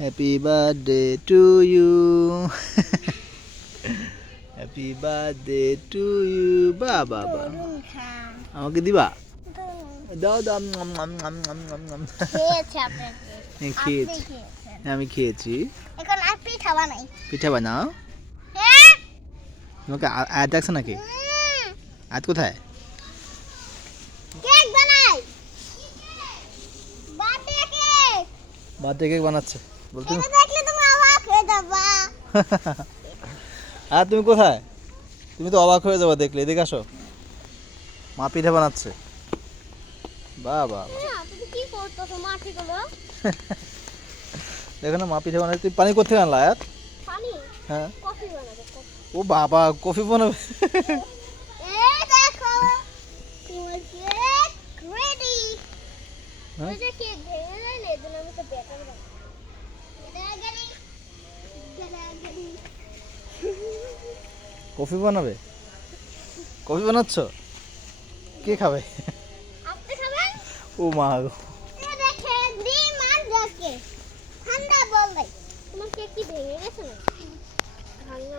Happy birthday to you. Happy birthday to you. বাহ বাহ বাহ, আমাকে দিবা? দাও দাও। খেয়েছি, আমি খেয়েছি। এখন আর পিঠা বানাই। পিঠা বানাও। হ্যাঁ? তোমাকে আয়াত দেখছে নাকি? আয়াত কোথায়? কেক বানাই। Birthday cake. বার্থডে কেক বানাচ্ছে বলতে। এটা দেখলে তুমি অবাক হয়ে যাবা। আর তুমি কোথায়? তুমি তো অবাক হয়ে যাবে দেখলে। এদিকে আসো, মা পিঠা বানাচ্ছে। বাহ বাহ বাহ। তুমি কি করতেছো মাটিগুলো? দেখো না মা পিঠা বানাচ্ছে। তুই পানি কোথেকে আনলা আয়াত? পানি? হ্যাঁ। কফি বানাবো। ও বাবা, কফি বানাবে? এই দেখো তোমার কেক রেডি। হ্যাঁ? ওই যে কেক ভেঙে যায় না, এজন্য আমি তো ব্যাটার বানাই। কফি বানাবে? কফি বানাচ্ছ? কে খাবে? আপনি খাবেন? ও মা গো। এ দেখেন ডিম আর কেক ঠান্ডা বল নাই। তোমার কেক কি ভেঙে গেছে না? ভাঙা